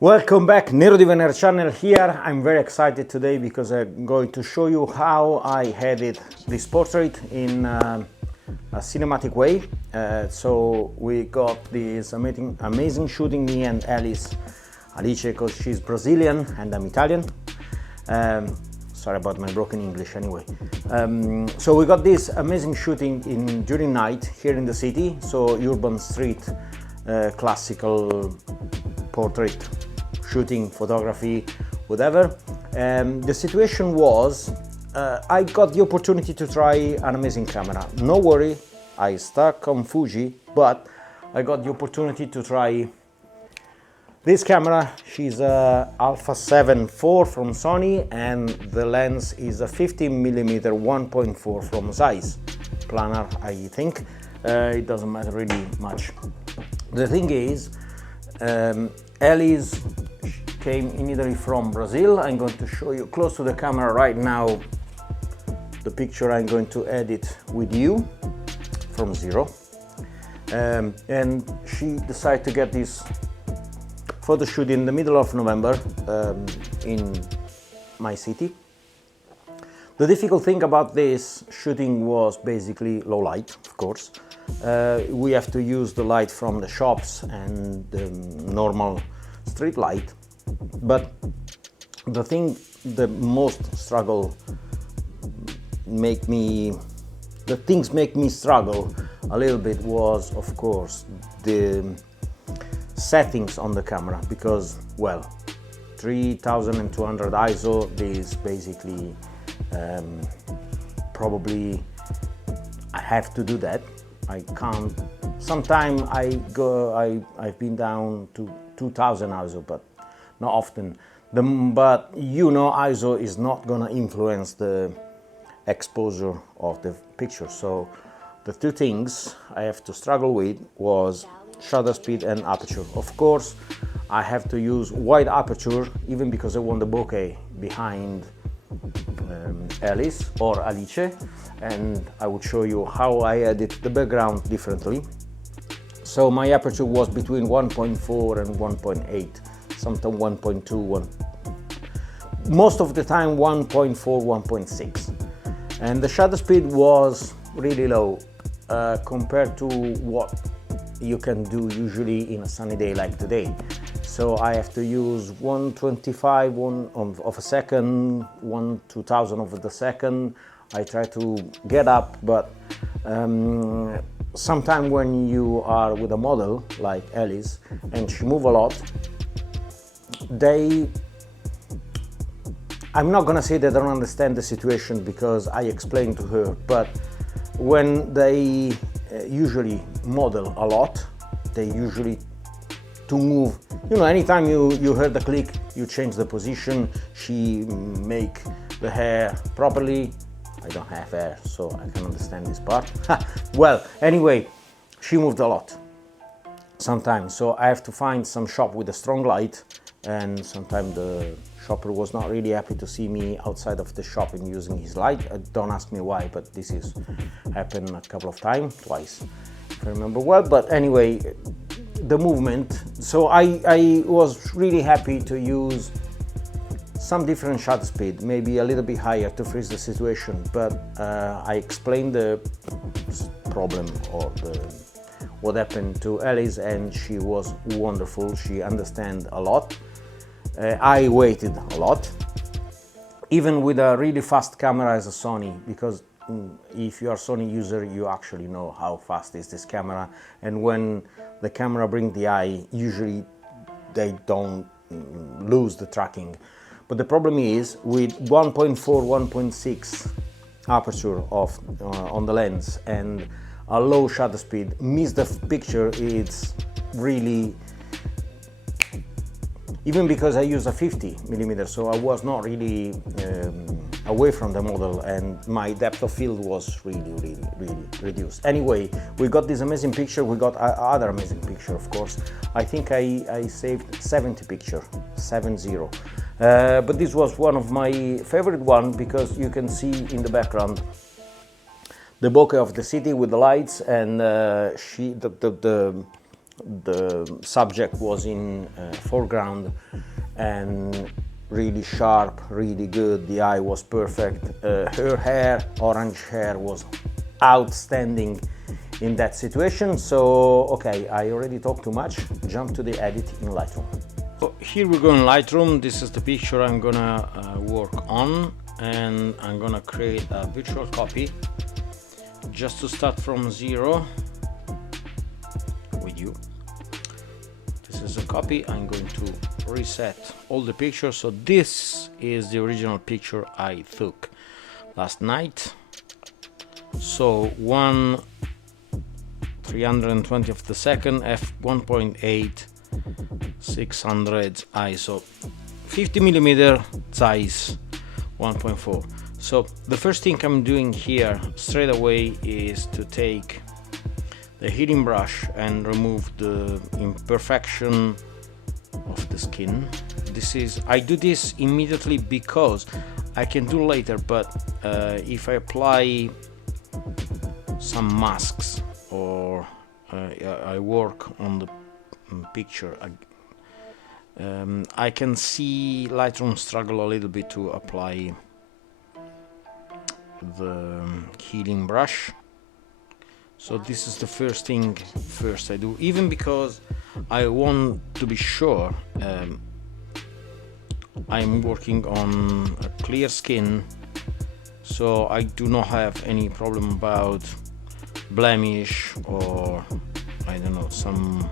Welcome back, Nero di Vener channel here. I'm very excited today because I'm going to show you how I edit this portrait in a cinematic way. So we got this amazing shooting, me and Alice, because she's Brazilian and I'm Italian. Sorry about my broken English anyway. So we got this amazing shooting during night here in the city, so urban street, classical portrait shooting, photography, whatever. The situation was I got the opportunity to try an amazing camera. No worry, I stuck on Fuji, but I got the opportunity to try this camera. She's a A7 IV from Sony, and the lens is a 15mm 1.4 from Zeiss. Planar, I think. It doesn't matter really much. The thing is, Alice came in Italy from Brazil. I'm going to show you close to the camera right now the picture I'm going to edit with you from zero. And she decided to get this photo shoot in the middle of November in my city. The difficult thing about this shooting was basically low light, of course. We have to use the light from the shops and the normal street light, but the most struggle make me struggle a little bit was, of course, the settings on the camera, because, well, 3200 ISO is basically probably I have to do that. I can't. Sometimes I've been down to 2000 ISO, but not often. But you know, ISO is not gonna influence the exposure of the picture. So the two things I have to struggle with was shutter speed and aperture. Of course, I have to use wide aperture, even because I want the bokeh behind Alice or Alice, and I would show you how I edit the background differently. So my aperture was between 1.4 and 1.8, sometimes 1.2, most of the time 1.4, 1.6, and the shutter speed was really low compared to what you can do usually in a sunny day like today. So I have to use 1/25 of a second, 1/2000 of the second. I try to get up, but sometimes when you are with a model like Alice and she moves a lot, I'm not gonna say they don't understand the situation, because I explained to her, but when they usually model a lot, they usually to move, you know, anytime you heard the click, you change the position, she make the hair properly. I don't have hair, so I can understand this part. Well, anyway, she moved a lot sometimes, so I have to find some shop with a strong light, and sometimes the shopper was not really happy to see me outside of the shop and using his light. Don't ask me why, but this is happened a couple of times, twice, if I remember well. But anyway, the movement, so I was really happy to use some different shutter speed, maybe a little bit higher to freeze the situation, but I explained the problem or what happened to Alice, and she was wonderful. She understand a lot. I waited a lot, even with a really fast camera as a Sony, because if you are a Sony user, you actually know how fast is this camera, and when the camera brings the eye, usually they don't lose the tracking. But the problem is with 1.4, 1.6 aperture on the lens and a low shutter speed, miss the picture. It's really, even because I use a 50mm, so I was not really away from the model, and my depth of field was really reduced. Anyway, we got this amazing picture. We got other amazing picture, of course. I think I saved 70 picture, 70. But this was one of my favorite one, because you can see in the background the bokeh of the city with the lights, and the subject was in foreground and really sharp, really good. The eye was perfect. Her hair, orange hair, was outstanding in that situation. So okay, I already talked too much. Jump to the edit in Lightroom. So here we go in Lightroom. This is the picture I'm gonna work on, and I'm gonna create a virtual copy just to start from zero with you. This is a copy. I'm going to reset all the pictures. So this is the original picture I took last night. So 1/320 of the second, f1.8, 600 ISO, 50mm size, 1.4. So the first thing I'm doing here straight away is to take the heating brush and remove the imperfection of the skin. I do this immediately because I can do later, but if I apply some masks or I work on the picture, I can see Lightroom struggle a little bit to apply the healing brush. So this is the first thing I do, even because I want to be sure I'm working on a clear skin, so I do not have any problem about blemish or I don't know, some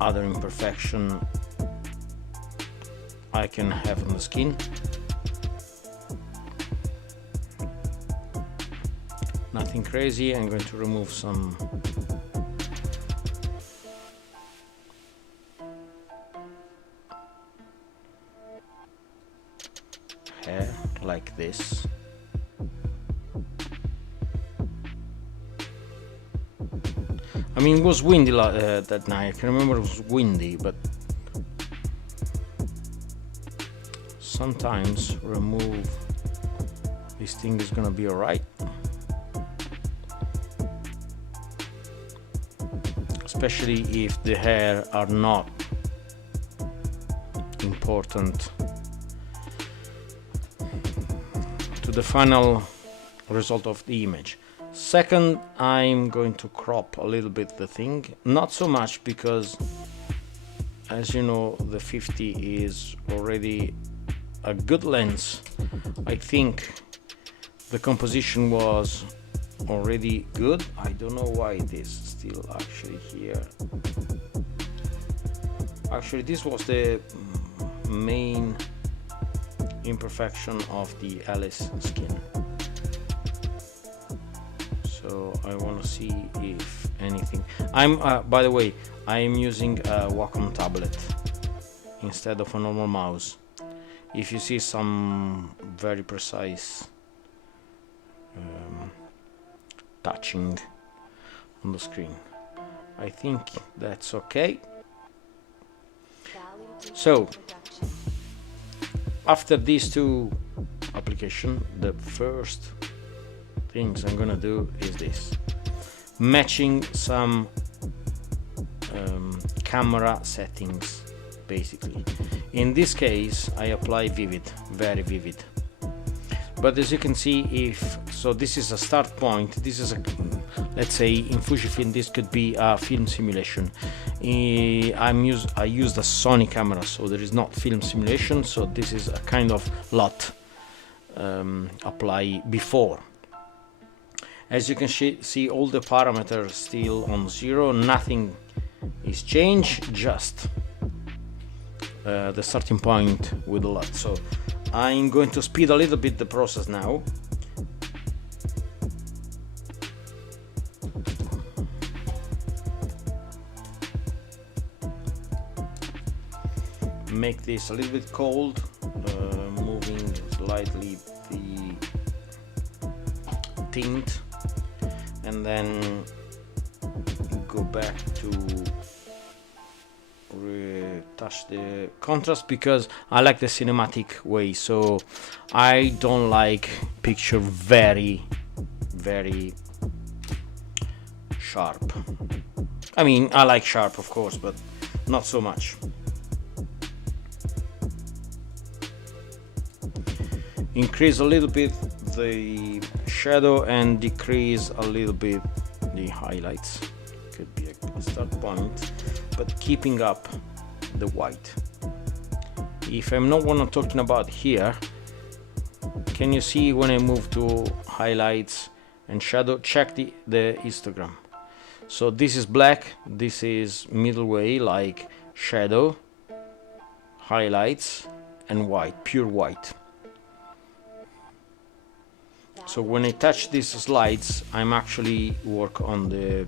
other imperfection I can have on the skin. Nothing crazy. I'm going to remove some hair like this. I mean, it was windy that night. I can remember it was windy, but sometimes remove this thing is gonna be alright. Especially if the hair are not important to the final result of the image. Second, I'm going to crop a little bit the thing, not so much because, as you know, the 50 is already a good lens. I think the composition was already good. I don't know why it is still actually here. Actually, this was the main imperfection of the Alice skin. So I want to see if anything. By the way, I am using a Wacom tablet instead of a normal mouse. If you see some very precise touching on the screen, I think that's okay. So after these two applications, the first things I'm gonna do is this: matching some camera settings. Basically, in this case, I apply vivid, very vivid. But as you can see, so this is a start point. This is a, let's say in Fujifilm, this could be a film simulation. I used a Sony camera, so there is not film simulation. So this is a kind of LUT apply before. As you can see, all the parameters still on zero. Nothing is changed. Just the starting point with the LUT. So I'm going to speed a little bit the process now. Make this a little bit cold, moving slightly the tint, and then go back to retouch the contrast, because I like the cinematic way. So I don't like picture very sharp. I mean, I like sharp, of course, but not so much. Increase a little bit the shadow and decrease a little bit the highlights. Could be a start point, but keeping up the white. If I'm not what I'm talking about here, can you see when I move to highlights and shadow? Check the histogram. So this is black, this is middle way, like shadow, highlights, and white, pure white. So when I touch these slides, I'm actually work on the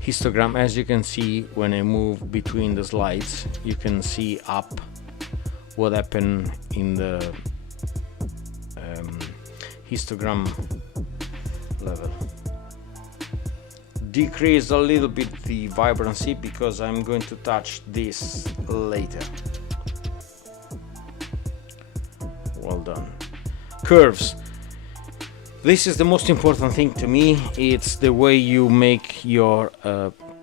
histogram. As you can see, when I move between the slides, you can see up what happened in the histogram level. Decrease a little bit the vibrancy because I'm going to touch this later. Well done. Curves. This is the most important thing to me. It's the way you make your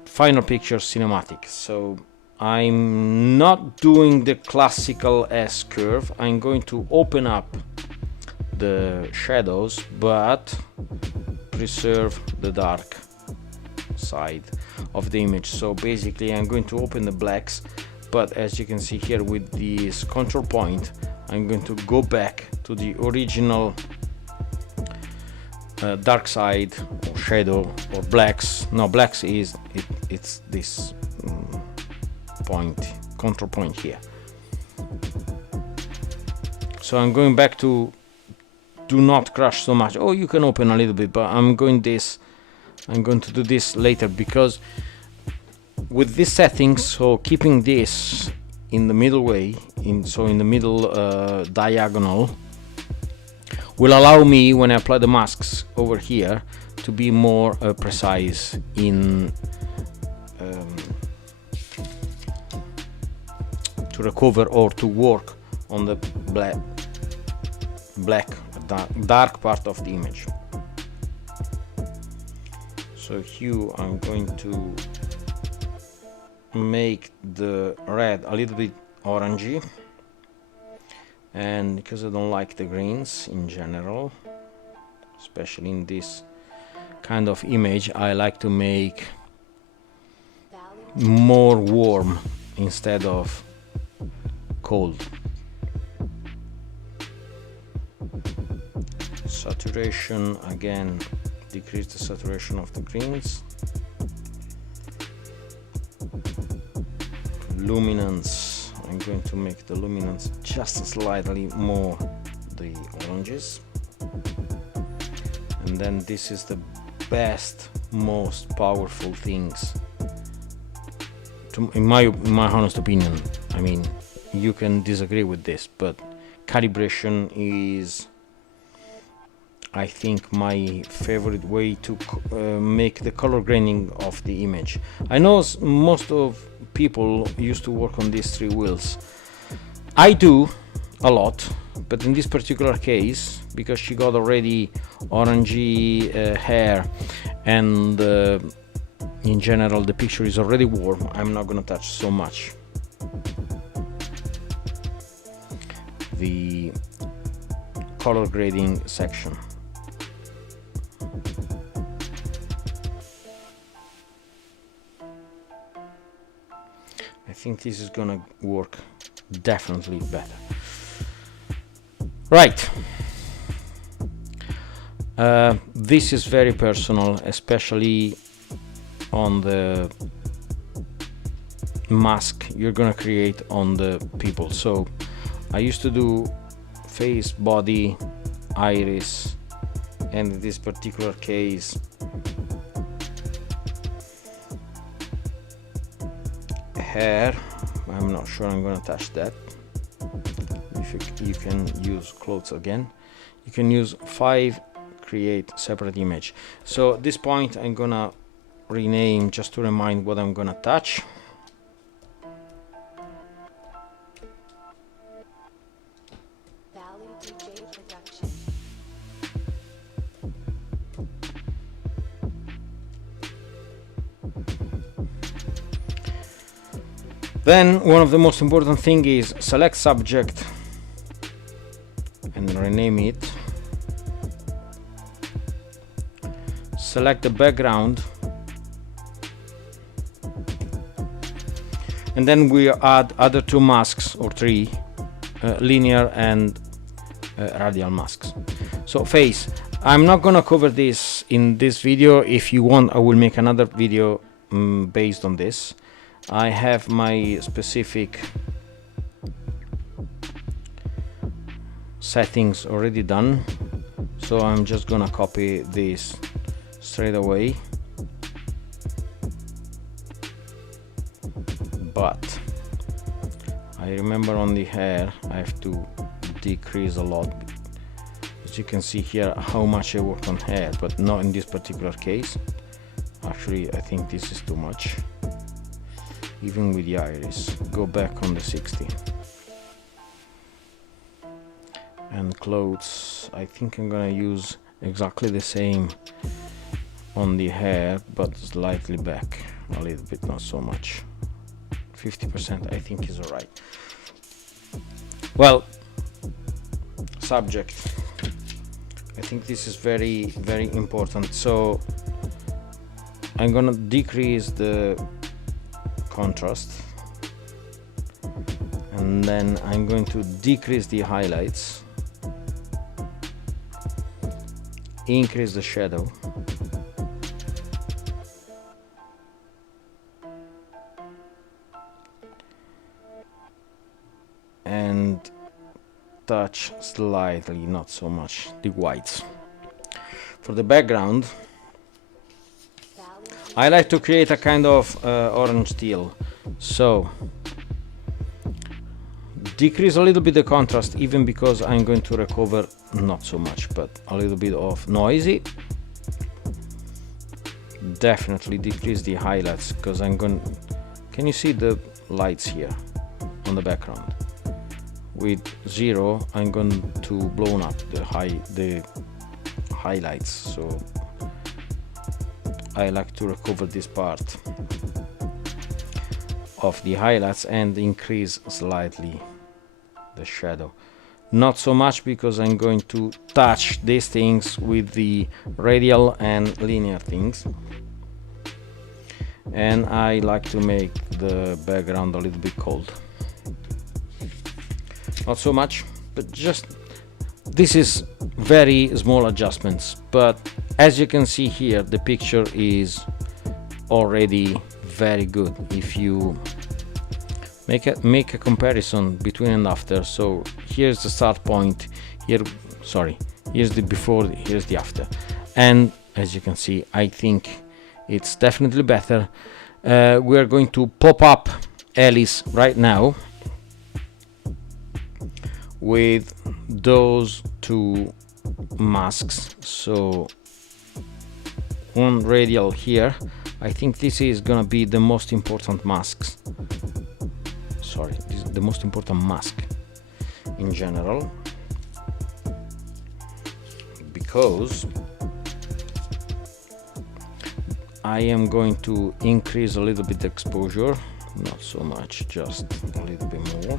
final picture cinematic. So I'm not doing the classical S curve. I'm going to open up the shadows but preserve the dark side of the image. So basically I'm going to open the blacks, but as you can see here with this control point, I'm going to go back to the original dark side or shadow or blacks. No, blacks is it's this point, control point here. So I'm going back to do not crush so much. Oh, you can open a little bit, but I'm going to do this later because with these settings, so keeping this in the middle way, in the middle diagonal, will allow me, when I apply the masks over here, to be more precise in to recover or to work on the dark part of the image. So here I'm going to make the red a little bit orangey, and because I don't like the greens in general, especially in this kind of image, I like to make more warm instead of cold. Saturation, again, decrease the saturation of the greens. Luminance, I'm going to make the luminance just slightly more the oranges. And then this is the best, most powerful things in my honest opinion. I mean, you can disagree with this, but calibration is, I think, my favorite way to make the color grading of the image. I know most of people used to work on these three wheels. I do a lot, but in this particular case, because she got already orangey hair and in general the picture is already warm, I'm not gonna touch so much the color grading section. I think this is gonna work definitely better. Right. This is very personal, especially on the mask you're gonna create on the people. So I used to do face, body, iris, and in this particular case hair. I'm not sure I'm gonna touch that. If you can use clothes again, you can use 5, create separate image. So at this point I'm gonna rename just to remind what I'm gonna touch. Then one of the most important thing is select subject and rename it. Select the background, and then we add other two masks or three, linear and radial masks. So face, I'm not gonna cover this in this video. If you want, I will make another video based on this. I have my specific settings already done, so I'm just gonna copy this straight away. But I remember on the hair I have to decrease a lot. As you can see here how much I work on hair, but not in this particular case. Actually, I think this is too much. Even with the iris, go back on the 60. And clothes, I think I'm gonna use exactly the same on the hair, but slightly back a little bit, not so much. 50% I think is alright. Well, subject, I think this is very important. So I'm gonna decrease the contrast, and then I'm going to decrease the highlights, increase the shadow, and touch slightly, not so much, the whites. For the background, I like to create a kind of orange teal, so decrease a little bit the contrast, even because I'm going to recover not so much, but a little bit of noisy. Definitely decrease the highlights, because I'm going. Can you see the lights here on the background? With 0, I'm going to blow up the highlights, so I like to recover this part of the highlights and increase slightly the shadow. Not so much, because I'm going to touch these things with the radial and linear things, and I like to make the background a little bit cold. Not so much, but just this is very small adjustments, but as you can see here, the picture is already very good. If you make a comparison between and after, so here's the start point, here's the before, here's the after, and as you can see, I think it's definitely better. We are going to pop up Alice right now with those two masks. So one radial here, I think this is gonna be the most important masks. Sorry, this is the most important mask in general, because I am going to increase a little bit the exposure, not so much, just a little bit more.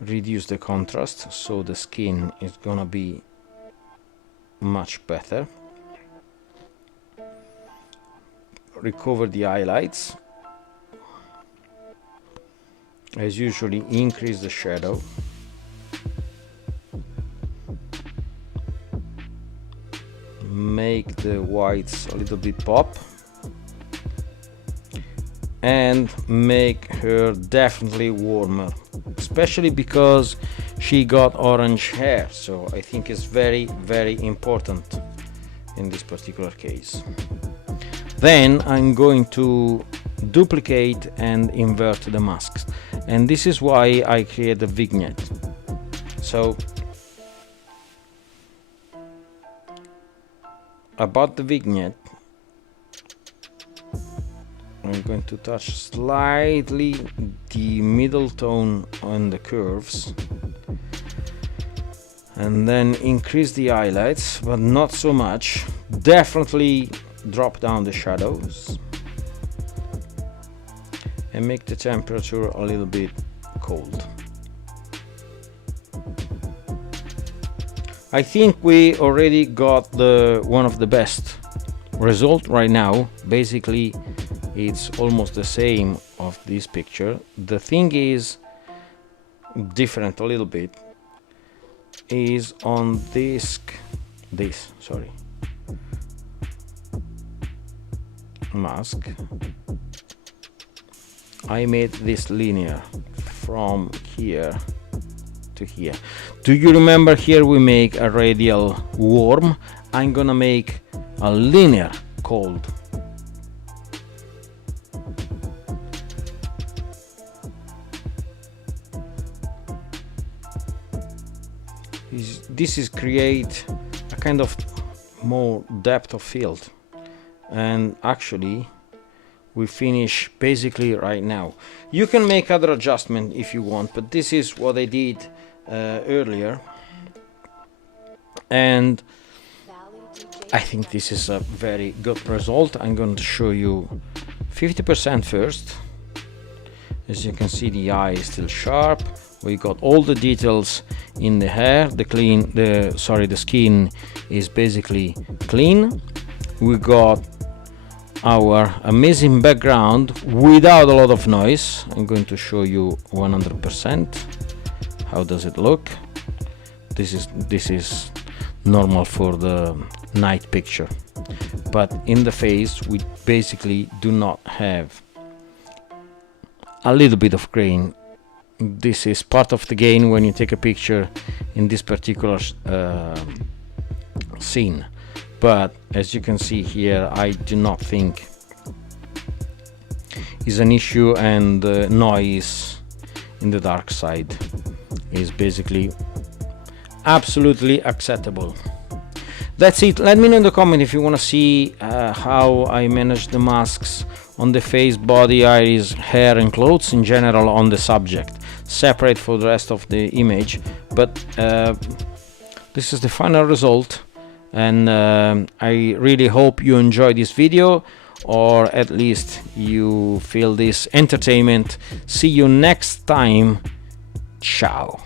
Reduce the contrast, so the skin is gonna be much better. Recover the highlights. As usually, increase the shadow. Make the whites a little bit pop. And make her definitely warmer, especially because she got orange hair, so I think it's very important in this particular case. Then I'm going to duplicate and invert the masks, and this is why I create a vignette. So about the vignette, I'm going to touch slightly the middle tone on the curves, and then increase the highlights, but not so much. Definitely drop down the shadows, and make the temperature a little bit cold. I think we already got one of the best result right now. Basically it's almost the same of this picture. The thing is different a little bit is on this mask. I made this linear from here to here. Do you remember here we make a radial warm? I'm gonna make a linear cold. This is create a kind of more depth of field, and actually we finish basically right now. You can make other adjustment if you want, but this is what I did earlier, and I think this is a very good result. I'm going to show you 50% first. As you can see, the eye is still sharp. We got all the details in the hair. The skin is basically clean. We got our amazing background without a lot of noise. I'm going to show you 100%. How does it look? This is normal for the night picture, but in the face we basically do not have a little bit of grain. This is part of the gain when you take a picture in this particular scene, but as you can see here, I do not think is an issue, and the noise in the dark side is basically absolutely acceptable. That's it. Let me know in the comment if you want to see how I manage the masks on the face, body, eyes, hair and clothes in general on the subject, separate for the rest of the image. But this is the final result, and I really hope you enjoy this video, or at least you feel this entertainment. See you next time. Ciao.